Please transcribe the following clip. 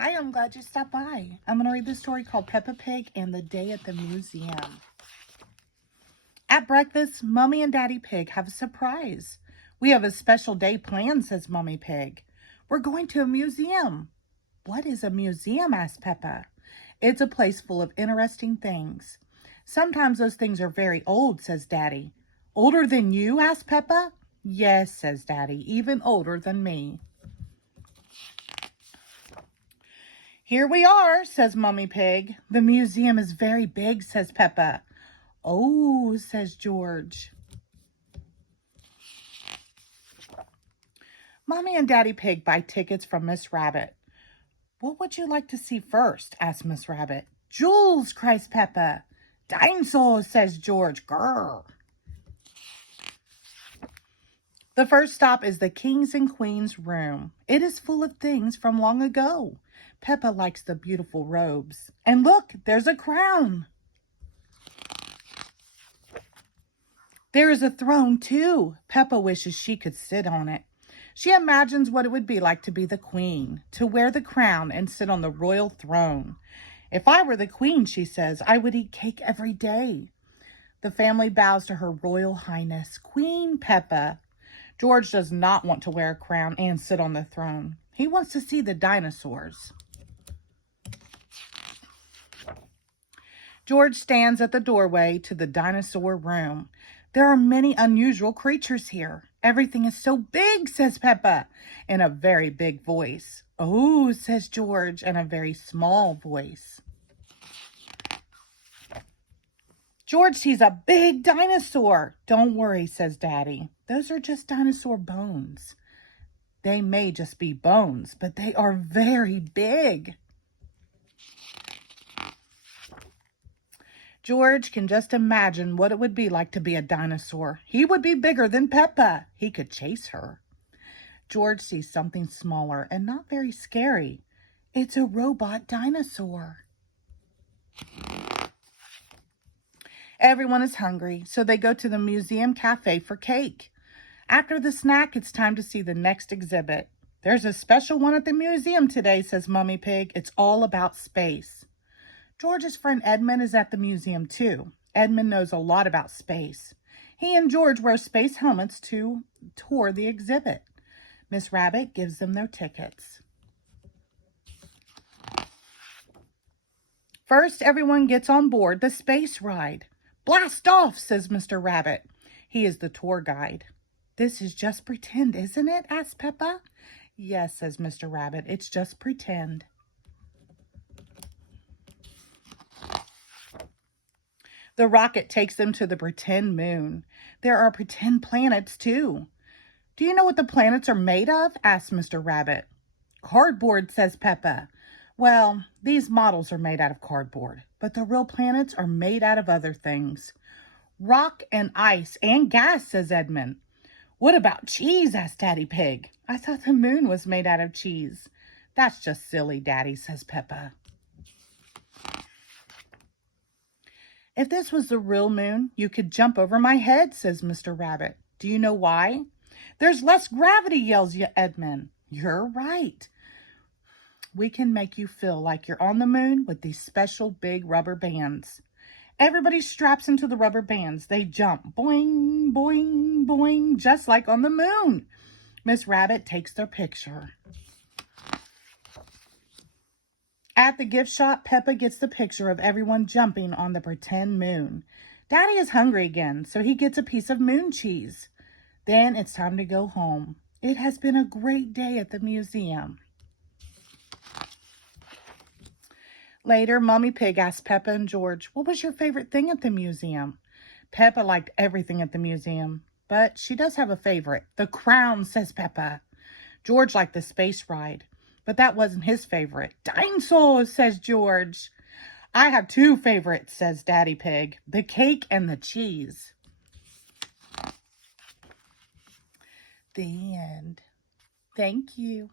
Hi, I'm glad you stopped by. I'm going to read this story called Peppa Pig and the Day at the Museum. At breakfast, Mummy and Daddy Pig have a surprise. We have a special day planned, says Mummy Pig. We're going to a museum. What is a museum? Asked Peppa. It's a place full of interesting things. Sometimes those things are very old, says Daddy. Older than you? Asked Peppa. Yes, says Daddy, even older than me. Here we are, says Mummy Pig. The museum is very big, says Peppa. Oh, says George. Mommy and Daddy Pig buy tickets from Miss Rabbit. What would you like to see first? Asked Miss Rabbit. Jewels, cries Peppa. Dinosaurs, says George. Grrr. The first stop is the King's and Queen's room. It is full of things from long ago. Peppa likes the beautiful robes. And look, there's a crown. There is a throne, too. Peppa wishes she could sit on it. She imagines what it would be like to be the queen, to wear the crown and sit on the royal throne. If I were the queen, she says, I would eat cake every day. The family bows to Her Royal Highness, Queen Peppa. George does not want to wear a crown and sit on the throne. He wants to see the dinosaurs. George stands at the doorway to the dinosaur room. There are many unusual creatures here. Everything is so big, says Peppa, in a very big voice. Oh, says George, in a very small voice. George sees a big dinosaur. Don't worry, says Daddy. Those are just dinosaur bones. They may just be bones, but they are very big. George can just imagine what it would be like to be a dinosaur. He would be bigger than Peppa. He could chase her. George sees something smaller and not very scary. It's a robot dinosaur. Everyone is hungry, so they go to the museum cafe for cake. After the snack, it's time to see the next exhibit. There's a special one at the museum today, says Mummy Pig. It's all about space. George's friend Edmund is at the museum too. Edmund knows a lot about space. He and George wear space helmets to tour the exhibit. Miss Rabbit gives them their tickets. First, everyone gets on board the space ride. Blast off, says Mr. Rabbit. He is the tour guide. This is just pretend, isn't it? Asks Peppa. Yes, says Mr. Rabbit. It's just pretend. The rocket takes them to the pretend moon. There are pretend planets, too. Do you know what the planets are made of? Asks Mr. Rabbit. Cardboard, says Peppa. Well, these models are made out of cardboard, but the real planets are made out of other things. Rock and ice and gas, says Edmund. What about cheese? Asked Daddy Pig. I thought the moon was made out of cheese. That's just silly, Daddy, says Peppa. If this was the real moon, you could jump over my head, says Mr. Rabbit. Do you know why? There's less gravity, yells Edmund. You're right. We can make you feel like you're on the moon with these special big rubber bands. Everybody straps into the rubber bands. They jump, boing, boing, boing, just like on the moon. Miss Rabbit takes their picture. At the gift shop, Peppa gets the picture of everyone jumping on the pretend moon. Daddy is hungry again, so he gets a piece of moon cheese. Then it's time to go home. It has been a great day at the museum. Later, Mummy Pig asked Peppa and George, what was your favorite thing at the museum? Peppa liked everything at the museum, but she does have a favorite. The crown, says Peppa. George liked the space ride, but that wasn't his favorite. Dinosaurs, says George. I have two favorites, says Daddy Pig. The cake and the cheese. The end. Thank you.